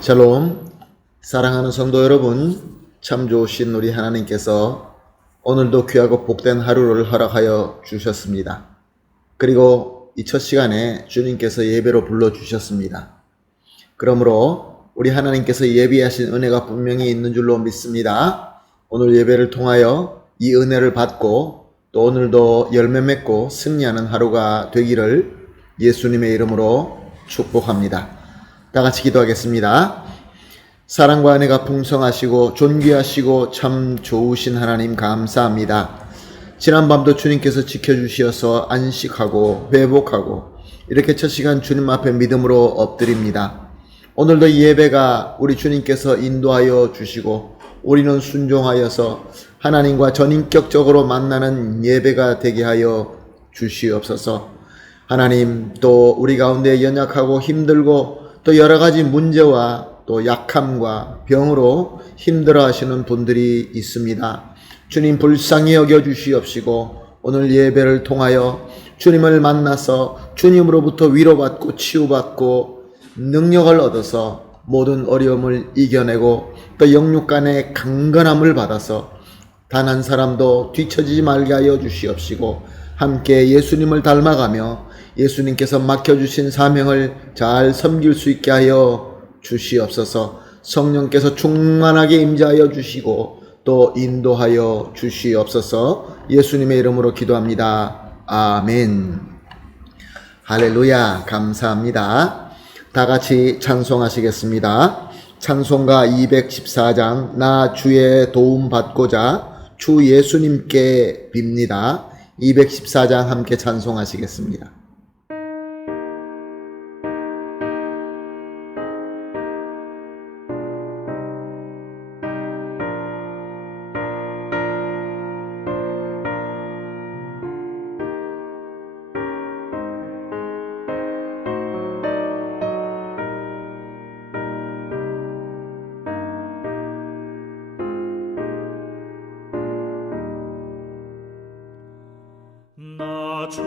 샬롬, 사랑하는 성도 여러분, 참 좋으신 우리 하나님께서 오늘도 귀하고 복된 하루를 허락하여 주셨습니다. 그리고 이 첫 시간에 주님께서 예배로 불러주셨습니다. 그러므로 우리 하나님께서 예비하신 은혜가 분명히 있는 줄로 믿습니다. 오늘 예배를 통하여 이 은혜를 받고 또 오늘도 열매 맺고 승리하는 하루가 되기를 예수님의 이름으로 축복합니다. 다 같이 기도하겠습니다. 사랑과 은혜가 풍성하시고 존귀하시고 참 좋으신 하나님 감사합니다. 지난밤도 주님께서 지켜주시어서 안식하고 회복하고 이렇게 첫 시간 주님 앞에 믿음으로 엎드립니다. 오늘도 이 예배가 우리 주님께서 인도하여 주시고 우리는 순종하여서 하나님과 전인격적으로 만나는 예배가 되게 하여 주시옵소서. 하나님, 또 우리 가운데 연약하고 힘들고 또 여러 가지 문제와 또 약함과 병으로 힘들어 하시는 분들이 있습니다. 주님 불쌍히 여겨 주시옵시고 오늘 예배를 통하여 주님을 만나서 주님으로부터 위로받고 치유받고 능력을 얻어서 모든 어려움을 이겨내고 또 영육 간의 강건함을 받아서 단 한 사람도 뒤처지지 말게 하여 주시옵시고 함께 예수님을 닮아가며 예수님께서 맡겨주신 사명을 잘 섬길 수 있게 하여 주시옵소서. 성령께서 충만하게 임재하여 주시고 또 인도하여 주시옵소서. 예수님의 이름으로 기도합니다. 아멘. 할렐루야. 감사합니다. 다 같이 찬송하시겠습니다. 찬송가 214장 나 주의 도움 받고자 주 예수님께 빕니다. 214장 함께 찬송하시겠습니다. 나 주의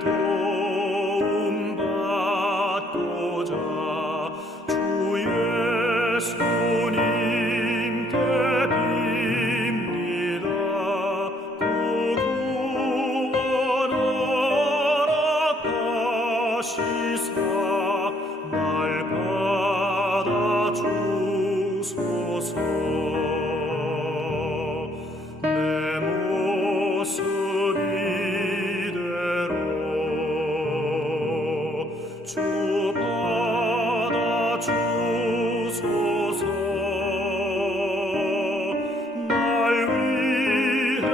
도움 받고자 주 예수님께 빕니다. 구원하라 하시사 날 받아주소서. 주 받아주소서. 날 위해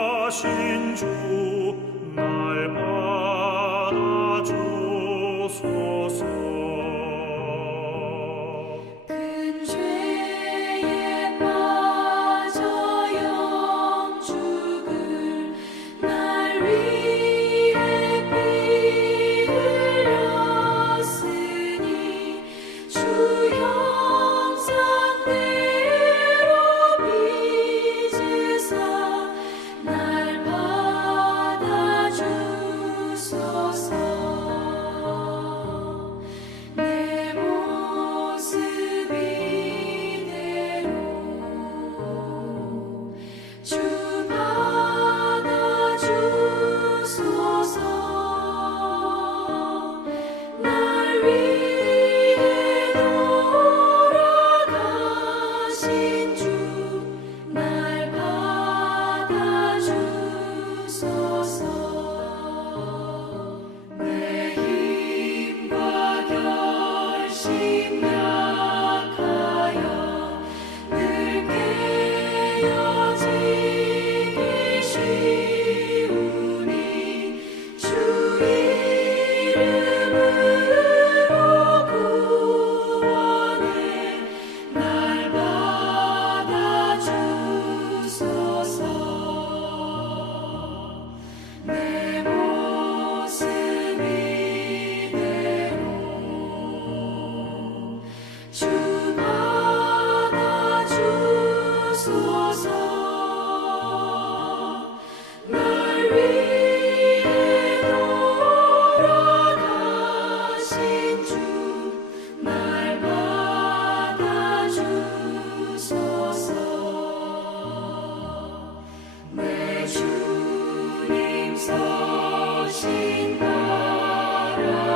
돌아가신 주 날 받아주소서. 큰 죄에 빠져 영죽을 날 위해 피 흘렸으니 주 형상대로 빚으사 날 받아주소서.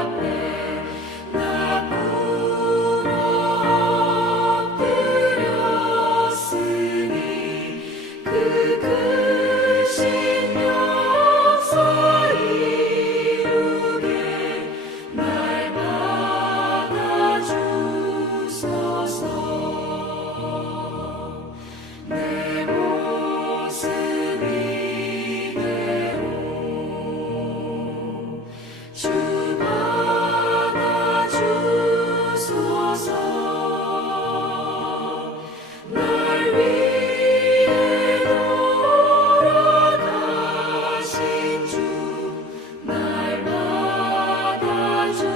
앞에 나 꿇어 엎드렸으니 그 크신 역사 이루게 날 받아주소서. 내 모습 이대로 주 받아주소서. 날 위해 돌아가신 주 날 받아주소서.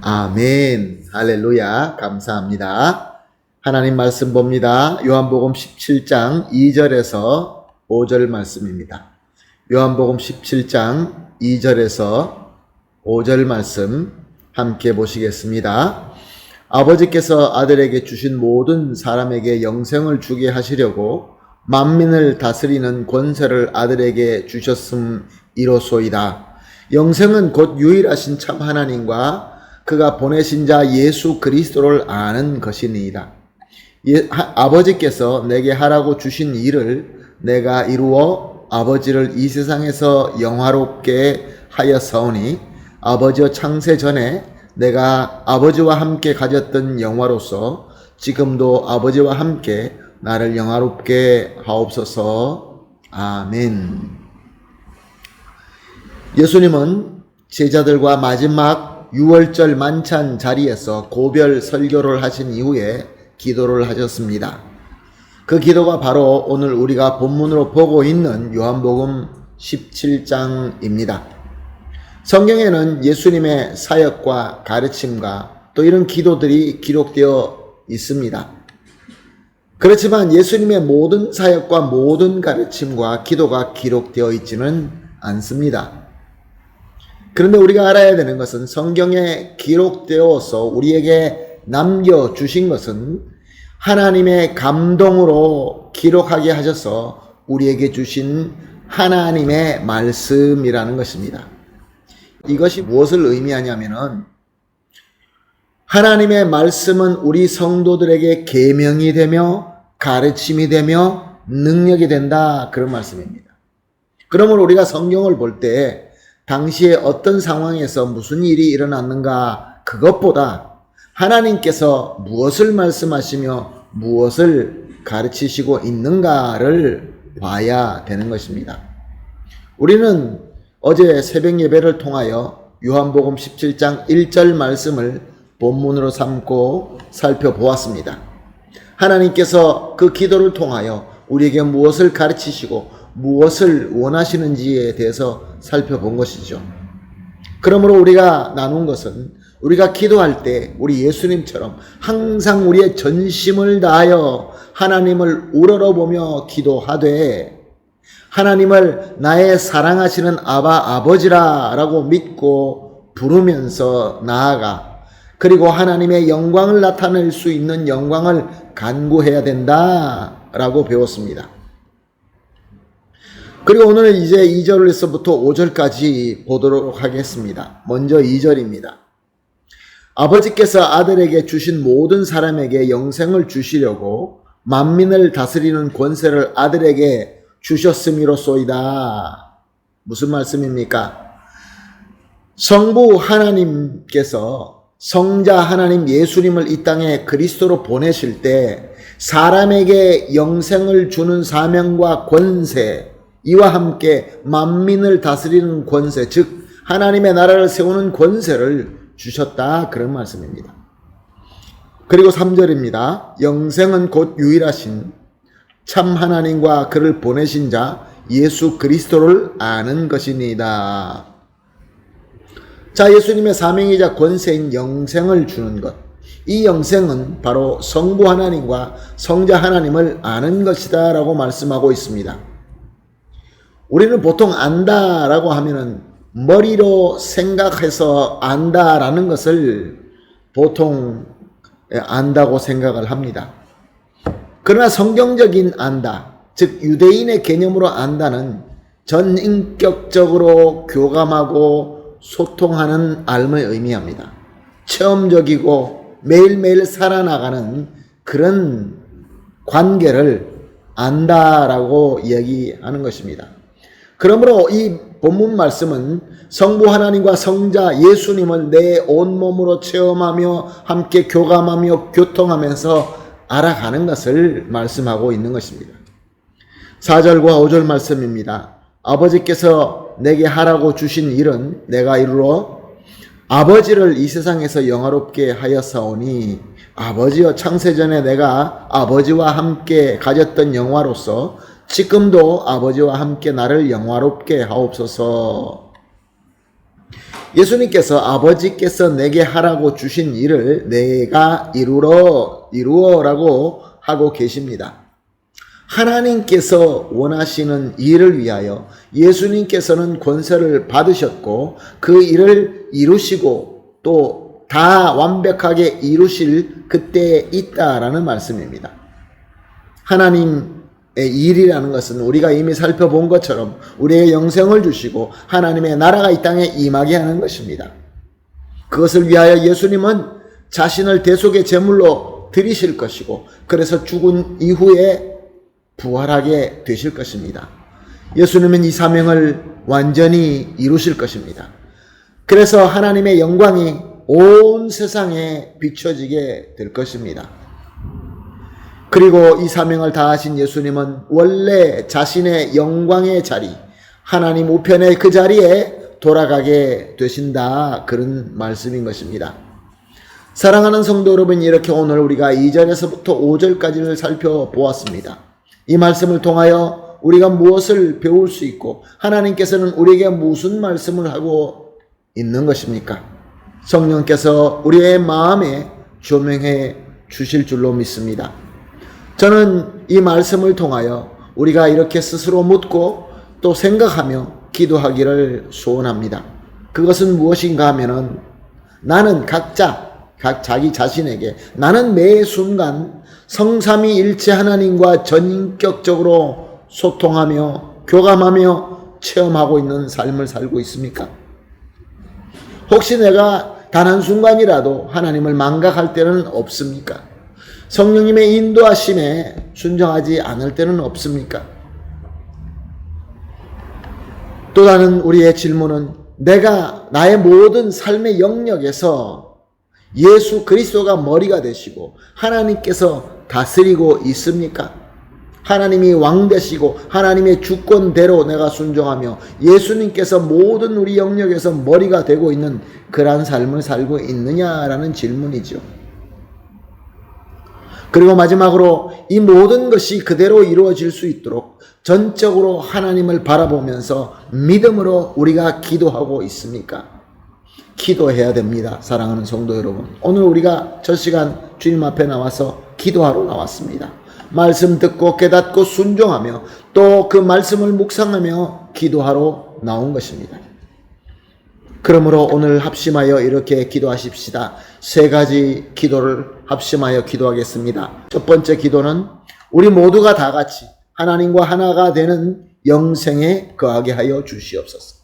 아멘. 할렐루야. 감사합니다. 하나님 말씀 봅니다. 요한복음 17장 2절에서 5절 말씀입니다. 요한복음 17장 2절에서 5절 말씀 함께 보시겠습니다. 아버지께서 아들에게 주신 모든 사람에게 영생을 주게 하시려고 만민을 다스리는 권세를 아들에게 주셨음이로소이다. 영생은 곧 유일하신 참 하나님과 그가 보내신 자 예수 그리스도를 아는 것이니이다. 아버지께서 내게 하라고 주신 일을 내가 이루어 아버지를 이 세상에서 영화롭게 하였사오니 아버지와 창세 전에 내가 아버지와 함께 가졌던 영화로서 지금도 아버지와 함께 나를 영화롭게 하옵소서. 아멘. 예수님은 제자들과 마지막 6월절 만찬 자리에서 고별 설교를 하신 이후에 기도를 하셨습니다. 그 기도가 바로 오늘 우리가 본문으로 보고 있는 요한복음 17장입니다. 성경에는 예수님의 사역과 가르침과 또 이런 기도들이 기록되어 있습니다. 그렇지만 예수님의 모든 사역과 모든 가르침과 기도가 기록되어 있지는 않습니다. 그런데 우리가 알아야 되는 것은 성경에 기록되어서 우리에게 남겨주신 것은 하나님의 감동으로 기록하게 하셔서 우리에게 주신 하나님의 말씀이라는 것입니다. 이것이 무엇을 의미하냐면은 하나님의 말씀은 우리 성도들에게 계명이 되며 가르침이 되며 능력이 된다, 그런 말씀입니다. 그러므로 우리가 성경을 볼 때 당시에 어떤 상황에서 무슨 일이 일어났는가, 그것보다 하나님께서 무엇을 말씀하시며 무엇을 가르치시고 있는가를 봐야 되는 것입니다. 우리는 어제 새벽 예배를 통하여 요한복음 17장 1절 말씀을 본문으로 삼고 살펴보았습니다. 하나님께서 그 기도를 통하여 우리에게 무엇을 가르치시고 무엇을 원하시는지에 대해서 살펴본 것이죠. 그러므로 우리가 나눈 것은 우리가 기도할 때 우리 예수님처럼 항상 우리의 전심을 다하여 하나님을 우러러보며 기도하되 하나님을 나의 사랑하시는 아버지라 라고 믿고 부르면서 나아가 그리고 하나님의 영광을 나타낼 수 있는 영광을 간구해야 된다 라고 배웠습니다. 그리고 오늘 이제 2절에서부터 5절까지 보도록 하겠습니다. 먼저 2절입니다. 아버지께서 아들에게 주신 모든 사람에게 영생을 주시려고 만민을 다스리는 권세를 아들에게 주셨음이로소이다. 무슨 말씀입니까? 성부 하나님께서 성자 하나님 예수님을 이 땅에 그리스도로 보내실 때 사람에게 영생을 주는 사명과 권세, 이와 함께 만민을 다스리는 권세, 즉 하나님의 나라를 세우는 권세를 주셨다, 그런 말씀입니다. 그리고 3절입니다. 영생은 곧 유일하신 참 하나님과 그를 보내신 자 예수 그리스도를 아는 것이니이다. 자, 예수님의 사명이자 권세인 영생을 주는 것, 이 영생은 바로 성부 하나님과 성자 하나님을 아는 것이다 라고 말씀하고 있습니다. 우리는 보통 안다라고 하면은 머리로 생각해서 안다라는 것을 보통 안다고 생각을 합니다. 그러나 성경적인 안다, 즉 유대인의 개념으로 안다는 전인격적으로 교감하고 소통하는 알을 의미합니다. 체험적이고 매일매일 살아나가는 그런 관계를 안다라고 얘기하는 것입니다. 그러므로 이 본문 말씀은 성부 하나님과 성자 예수님을 내 온몸으로 체험하며 함께 교감하며 교통하면서 알아가는 것을 말씀하고 있는 것입니다. 4절과 5절 말씀입니다. 아버지께서 내게 하라고 주신 일은 내가 이루어 아버지를 이 세상에서 영화롭게 하였사오니 아버지여 창세전에 내가 아버지와 함께 가졌던 영화로서 지금도 아버지와 함께 나를 영화롭게 하옵소서. 예수님께서 아버지께서 내게 하라고 주신 일을 내가 이루어라고 하고 계십니다. 하나님께서 원하시는 일을 위하여 예수님께서는 권세를 받으셨고 그 일을 이루시고 또 다 완벽하게 이루실 그때에 있다라는 말씀입니다. 하나님의 일이라는 것은 우리가 이미 살펴본 것처럼 우리에게 영생을 주시고 하나님의 나라가 이 땅에 임하게 하는 것입니다. 그것을 위하여 예수님은 자신을 대속의 제물로 드리실 것이고 그래서 죽은 이후에 부활하게 되실 것입니다. 예수님은 이 사명을 완전히 이루실 것입니다. 그래서 하나님의 영광이 온 세상에 비춰지게 될 것입니다. 그리고 이 사명을 다하신 예수님은 원래 자신의 영광의 자리, 하나님 우편의 그 자리에 돌아가게 되신다, 그런 말씀인 것입니다. 사랑하는 성도 여러분, 이렇게 오늘 우리가 2절에서부터 5절까지를 살펴보았습니다. 이 말씀을 통하여 우리가 무엇을 배울 수 있고 하나님께서는 우리에게 무슨 말씀을 하고 있는 것입니까? 성령께서 우리의 마음에 조명해 주실 줄로 믿습니다. 저는 이 말씀을 통하여 우리가 이렇게 스스로 묻고 또 생각하며 기도하기를 소원합니다. 그것은 무엇인가 하면은 나는 각 자기 자신에게 나는 매 순간 성삼위일체 하나님과 전인격적으로 소통하며 교감하며 체험하고 있는 삶을 살고 있습니까? 혹시 내가 단 한순간이라도 하나님을 망각할 때는 없습니까? 성령님의 인도하심에 순종하지 않을 때는 없습니까? 또 다른 우리의 질문은 내가 나의 모든 삶의 영역에서 예수 그리스도가 머리가 되시고 하나님께서 다스리고 있습니까? 하나님이 왕 되시고 하나님의 주권대로 내가 순종하며 예수님께서 모든 우리 영역에서 머리가 되고 있는 그러한 삶을 살고 있느냐라는 질문이죠. 그리고 마지막으로 이 모든 것이 그대로 이루어질 수 있도록 전적으로 하나님을 바라보면서 믿음으로 우리가 기도하고 있습니까? 기도해야 됩니다. 사랑하는 성도 여러분, 오늘 우리가 저 시간 주님 앞에 나와서 기도하러 나왔습니다. 말씀 듣고 깨닫고 순종하며 또 그 말씀을 묵상하며 기도하러 나온 것입니다. 그러므로 오늘 합심하여 이렇게 기도하십시다. 3가지 기도를 합심하여 기도하겠습니다. 첫 번째 기도는 우리 모두가 다 같이 하나님과 하나가 되는 영생에 거하게 하여 주시옵소서.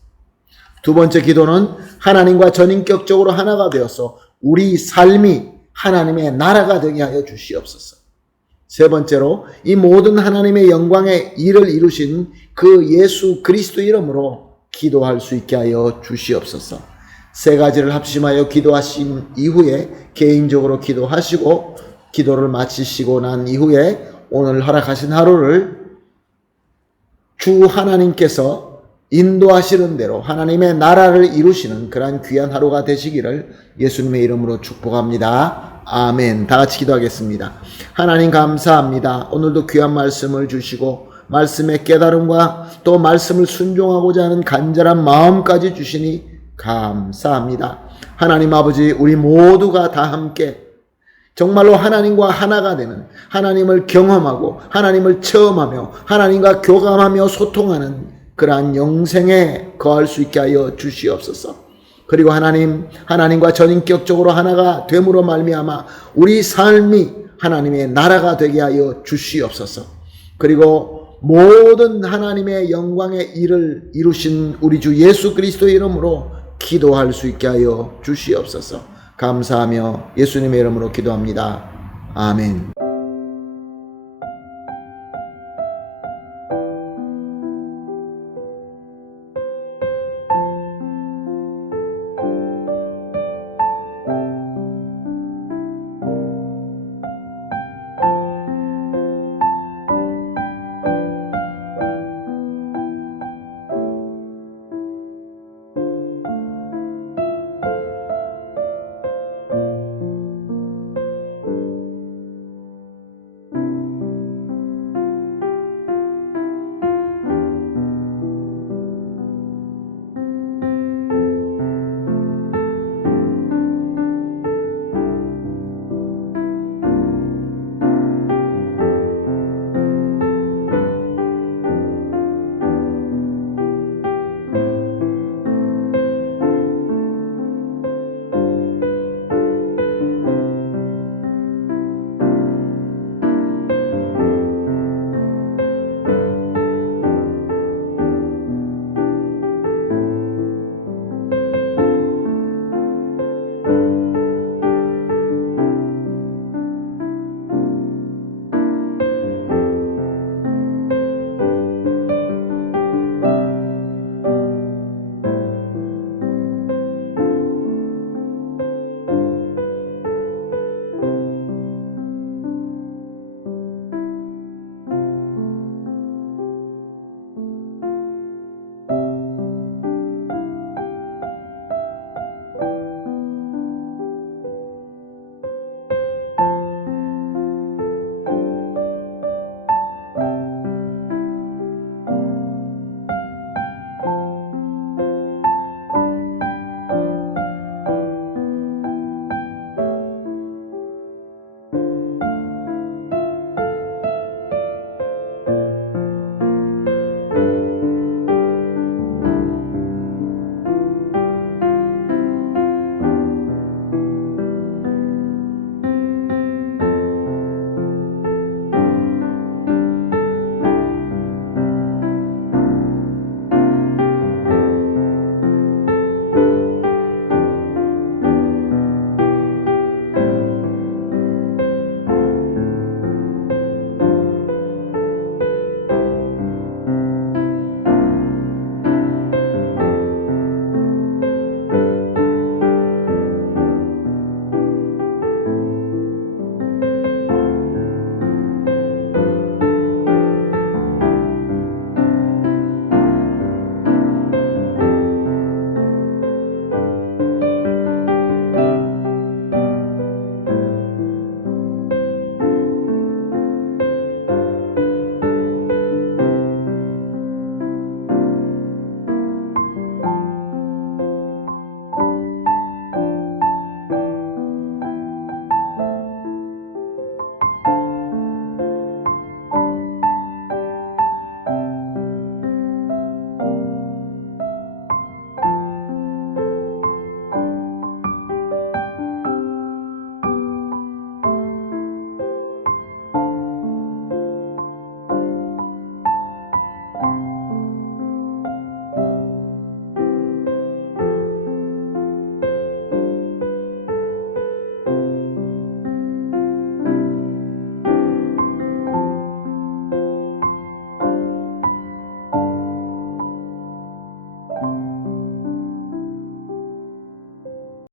두 번째 기도는 하나님과 전인격적으로 하나가 되어서 우리 삶이 하나님의 나라가 되게 하여 주시옵소서. 세 번째로 이 모든 하나님의 영광의 일을 이루신 그 예수 그리스도 이름으로 기도할 수 있게 하여 주시옵소서. 3가지를 합심하여 기도하신 이후에 개인적으로 기도하시고 기도를 마치시고 난 이후에 오늘 허락하신 하루를 주 하나님께서 인도하시는 대로 하나님의 나라를 이루시는 그러한 귀한 하루가 되시기를 예수님의 이름으로 축복합니다. 아멘. 다 같이 기도하겠습니다. 하나님 감사합니다. 오늘도 귀한 말씀을 주시고 말씀의 깨달음과 또 말씀을 순종하고자 하는 간절한 마음까지 주시니 감사합니다. 하나님 아버지, 우리 모두가 다 함께 정말로 하나님과 하나가 되는, 하나님을 경험하고 하나님을 체험하며 하나님과 교감하며 소통하는 그러한 영생에 거할 수 있게 하여 주시옵소서. 그리고 하나님과 전인격적으로 하나가 됨으로 말미암아 우리 삶이 하나님의 나라가 되게 하여 주시옵소서. 그리고 모든 하나님의 영광의 일을 이루신 우리 주 예수 그리스도의 이름으로 기도할 수 있게 하여 주시옵소서. 감사하며 예수님의 이름으로 기도합니다. 아멘.